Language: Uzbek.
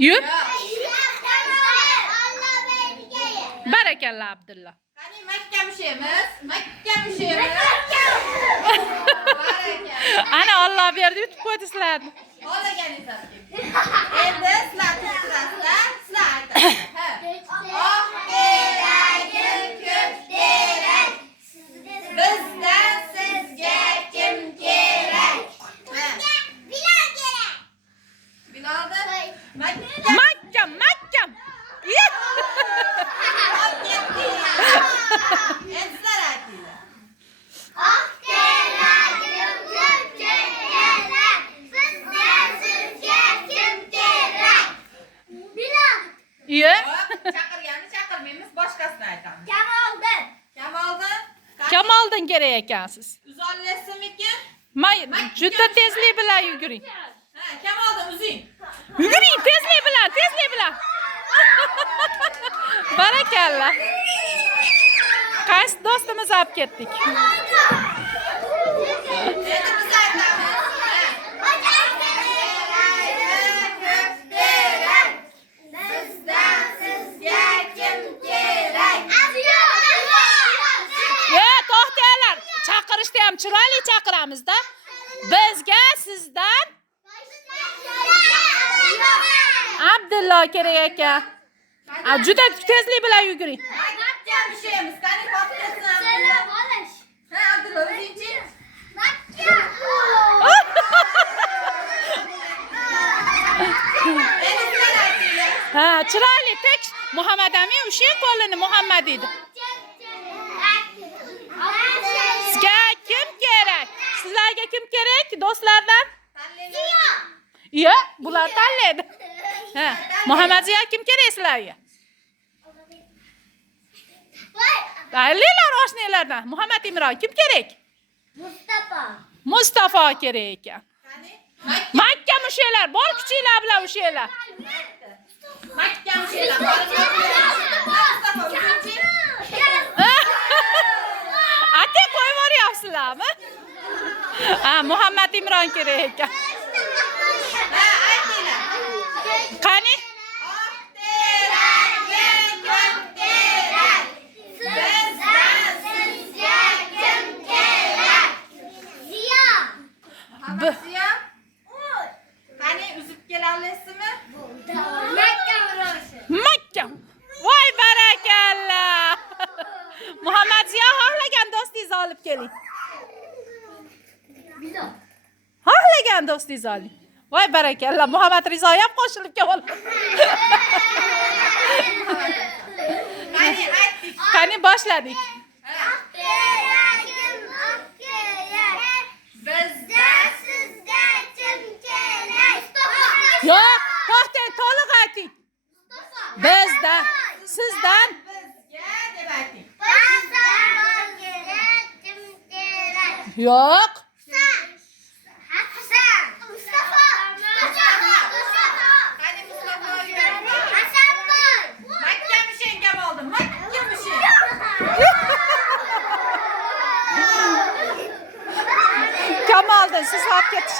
Yut. Barakallah Abdullah. Qani Makka mushaymiz. Makka mushaymiz. Ana Allah berdi yutib qo'ydi sizlarni. Olaganingiz endi sizlar turasizlar, sizlar aytasiz. Ha. Oh keragim ko'p kerak. Bizdan sizga kim kerak? Bilal kerak. Bilalni Mahkam. endi sizlar aytinglar. Iya. Chaqirganni chaqirmaymiz, boshqasini aytamiz. Kamoldan Kamoldan kerak ekansiz. uzollasimikin? Juda tezlik bilan yuguring. Ha, Kamoldan uzing. Yuguring tezlik bilan. Barakallah. Qaysi do'stimizni olib ketdik? Endi biz aytamiz. Bizdan sizga kim kerak? To'xtanglar. Chaqirishda ham chiroyli chaqiramiz-da. Bizga sizdan Abdullah kerak ekan. Juda tezlik bilan yuguring. Makka mushaymiz. Qani xotirasiz Ha, Abdullah o'zingchi? Endi sizlar aytinglar. Ha, chiroyli tek Muhammad Amin ushin qo'lini Muhammad edi. Sizga kim kerak? Sizlarga kim kerak do'stlardan? Tanlayman. Iya, bular tanlaydi. Ha, Muhammad Ziyo kim kerak sizlarga? Tanlaylar oshnalardan. Muhammad Imron kim kerak? Mustafa kerak ekan. Qani? Makka mushaylar, bor kuchinglar bilan ushaylar. Makka mushaylar. Mustafa o'zingchi? Aka qo'yib yuboryapsizlarmi? Ha, Muhammad Imron kerak ekan. Ha, aytinglar. Qani? Qani uzib kela olasizmi? Makka. Voy barakallah. Muhammad Ziyo xohlagan do'stingizni olib keling. Xohlagan do'stingizni oling. Voy barakallah. Muhammad Rizo ham qo'shilib keldi. Qani aytdik. Qani boshladik. Bizdan sizga kim kerak? Yo'q, to'xtang, to'liq ayting. Bizdan, sizdan Bizga deb ayting. yo'q. Qani Mustafoga. Makka mushayga bo'ldim. Makka mushay. Kamoldan siz olib ketish.